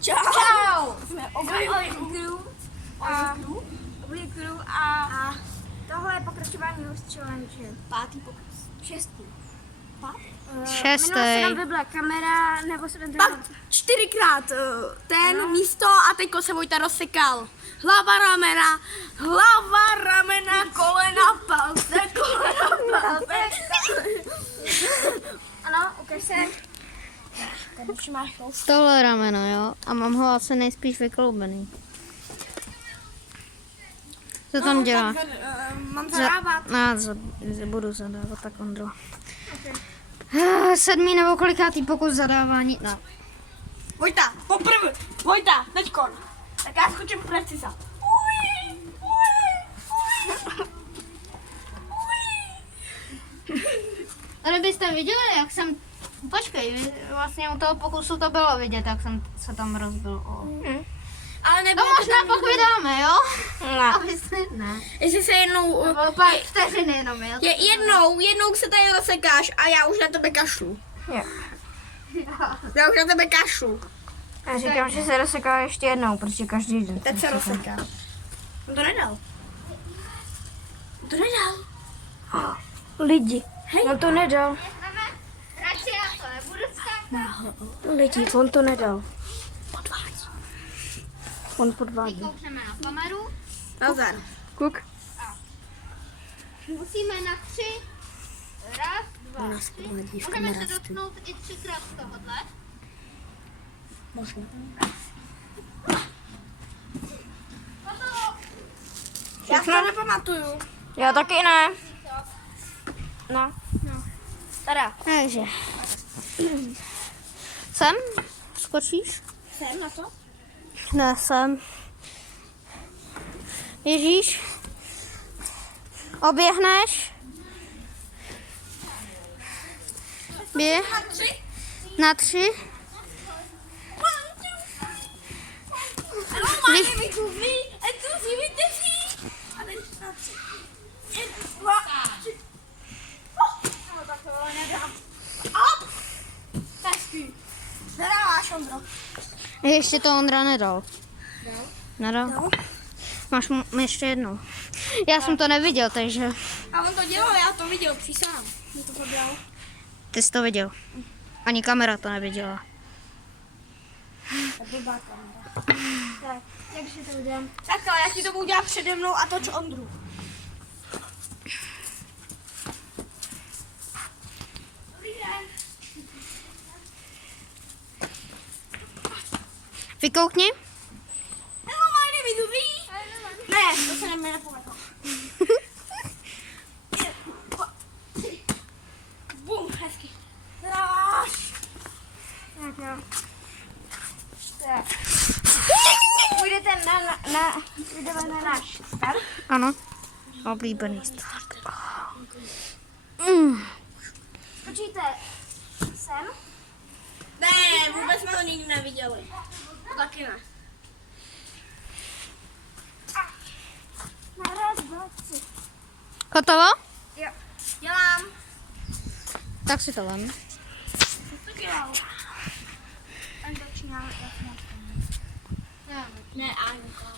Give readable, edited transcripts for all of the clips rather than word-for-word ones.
Čau. Jsme Obli Crew a tohle je pokračování Lost Challenge. 5. pokus. 6. Šestý. Minule se nám vybila kamera, nebo se tam Pak 4krát ten místo a teďko se Vojta rozsekal. Hlava, ramena, kolena, palce, Ano, ukaž se. Tady už máš Tohle rameno, jo? A mám ho asi nejspíš vykloubený. Co tam dělá? Mám zadávat. Budu zadávat, tak Ondro. 7. nebo kolikátý pokus zadávání? No. Vojta, poprvé. Vojta, teďkon. Tak já skočím precisa. Ale byste viděli, jak jsem... Počkej, vlastně u toho pokusu to bylo vidět, jak jsem se tam rozbil. Ale No nebylo možná pokud dáme, jo? Ne. Abyste, ne. Jestli se jednou... Bylo pár vteřiny jenom, jo? jednou se tady rozsekáš a já už na tebe kašlu. Jo. Já už na tebe kašlu. Já říkám, že se rozseká ještě jednou, protože každý den. Teď se rozseká. On to nedal. On to nedal. Lidi. On to nedal. Radši já to nebudu skákat. Lidi, on to nedal. Podvádí. On podvádí. Koukneme na kameru. Nazar. Kuk. Musíme na 3. Raz, 2, Nás 3. podvádí v Můžeme se kameráctví. dotknout i 3krát z tohohle. Možná. Já se to nepamatuju. Já taky ne. No. Tada. Takže. Sem? Skočíš? Jsem na to? Ne, sem. Běžíš? Oběhneš? Na 3. Na 3. Ano, máme mi tu vy. A tu si vytečí. A teď na 3. 1, 2, 3. No tak to nedám. Op. Hezký. Nedáváš, Ondro. Ještě to Ondra nedal. Nedal? Máš ještě jednou. Já jsem to neviděl, takže A on to dělal, já to viděl, přísahám. On to pobral. ty jsi to viděl. Ani kamera to neviděla. Tak blbá kamera. Tak, jak si to udělám? Tak ale já ti to budu dělat přede mnou a toč Ondru. Dobrý den. Vykoukni. Hello, my name is Lee. Ne, to se na mě nepovedlo. Bum, hezky. Zadáváš. Tak jo. Tak. Půjdete půjdeme na náš start. Ano. Oblíbený start. Skočíte sem. Ne, vůbec jsme to nikdy neviděli. To taky ne. Na raz, dva, 3. Hotovo? Jo. Dělám. Tak si to vem. Co to dělal? Až začínáme. Ne, Anka.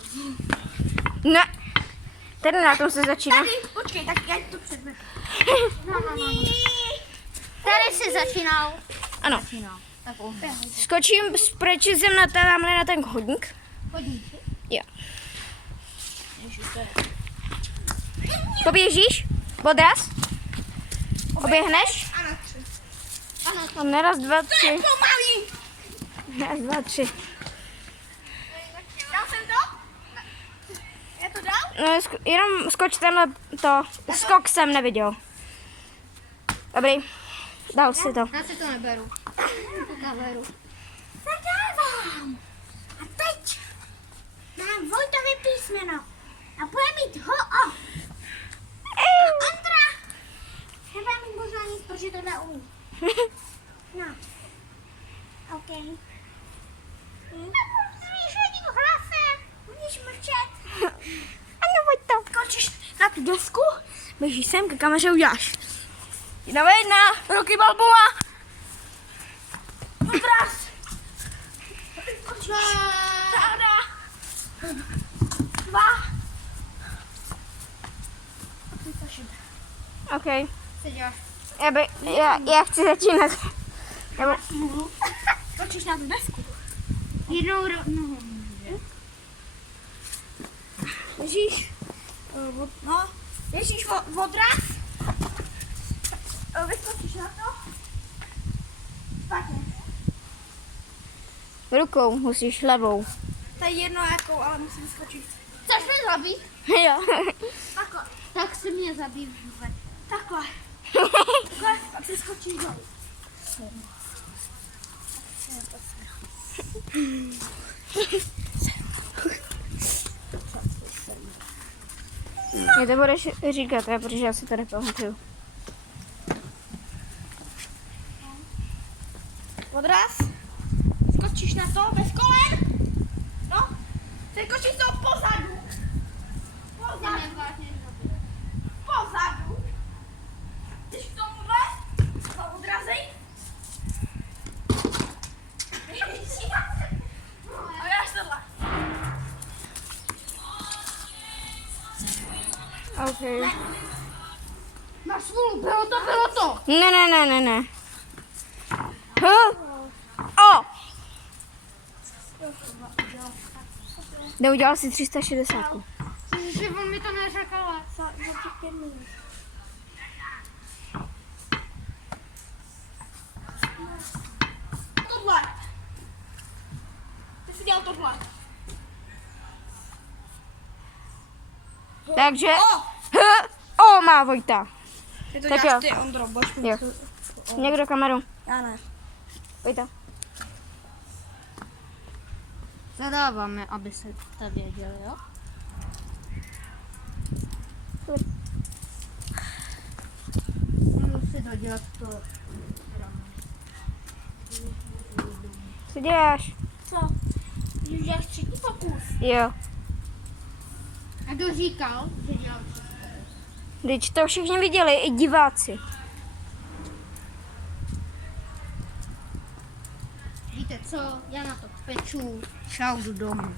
Ne. Tady na tom se začíná. Tady, počkej, tak já ti to předvedu. Tady jsi začínal. Ano. Tak Skočím s precizem na ten chodník. Jo. Poběžíš? Odraz? Oběhneš? A na 3. Ano. Raz, dva, 3. Pomalý. Raz, dva, 3. Dal jsem to? Já to dal? No, jenom skoč tenhle to. Skok jsem neviděl. Dobrý. Dal si to. Já si to neberu. Tu kameru. Zadávám. A teď dám Vojtovi písmeno. A bude mít ho o. A Ondra. Nebude mít možná nic, protože to neumí. No. OK. Zvýšení v hlase. Budeš mlčet. Ano, pojď to. Skočíš na tu desku, běžíš sem, ke kameře uděláš. 1, Rocky Balboa. Odraz. Pravda. 2. OK. Co děláš? Já chci začínat. Nebo, Točíš na tu desku. Jednou nohou. Držíš, držíš odraz, vyskočíš na to, špatně. rukou musíš levou. To je jedno jakou, ale musím skočit. Chceš mě zabít? Jo. Takhle, Tak si mě zabij. takhle, pak si skočíš dolů. Mě to budeš říkat, protože já si to nepamatuju. Odraz, skočíš na to bez kolen, no, skočíš to pozadu, pozadu, jdeš k tomuhle, to odrazej. A já tohle. OK. Máš svůj, bylo to. Ne. O! Neudělal si 360. Že on mi to neřekl. Za těch 5 minut. Tohle. Ty jsi dělal tohle. Takže... O! O, má Vojta. Ty to Tak děláš jo. ty, Ondro, bož Jo. Někdo kameru. Já ne. Vojta. Zadáváme, aby se to věděl, jo? Musí dodělat to. Co děláš? Co? Už děláš třetí pokus. Jo. A kdo říkal, že dělal? Teď to všichni viděli, i diváci. Víte co, já na to peču, čau, jdu domů.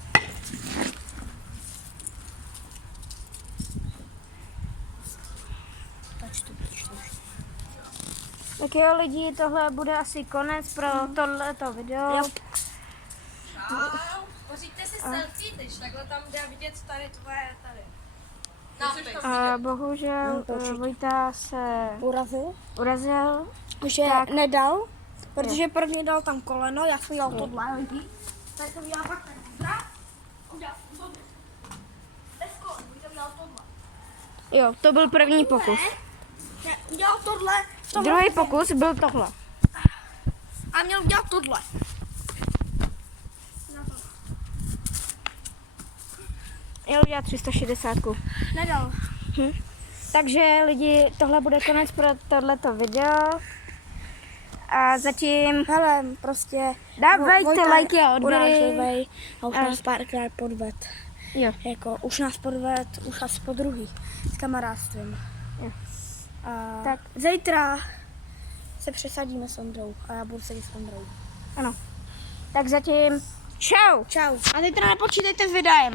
Tak jo lidi, tohle bude asi konec pro tohleto video. Yep. Pořiďte si selfie, teď takhle tam jde vidět tady tvoje tady. Nápis. A bohužel Vojta se urazil. Že Tak. nedal, protože prvně dal tam koleno, já jsem dělal tohle lidi. Tak jsem dělal pak ten zdrav. Udělal jsem tohle. Bez kolen, jsem dělal tohle. Jo, to byl první pokus. Ne, udělal tohle. Druhý pokus byl tohle. A měl udělat tohle. Měl udělat 360. Nedal. Takže lidi, tohle bude konec pro tohleto video. A zatím Hele, prostě... dávejte lajky a odběry. Urážlivej a už nás párkrát podved. Jo. Jako, už nás podved, už asi po druhý. S kamarádstvím. Jo. A Tak. zítra se přesadíme s Ondrou a já budu sedět s Ondrou. Ano. Tak zatím čau. Čau. A zítra nepočítejte s videem.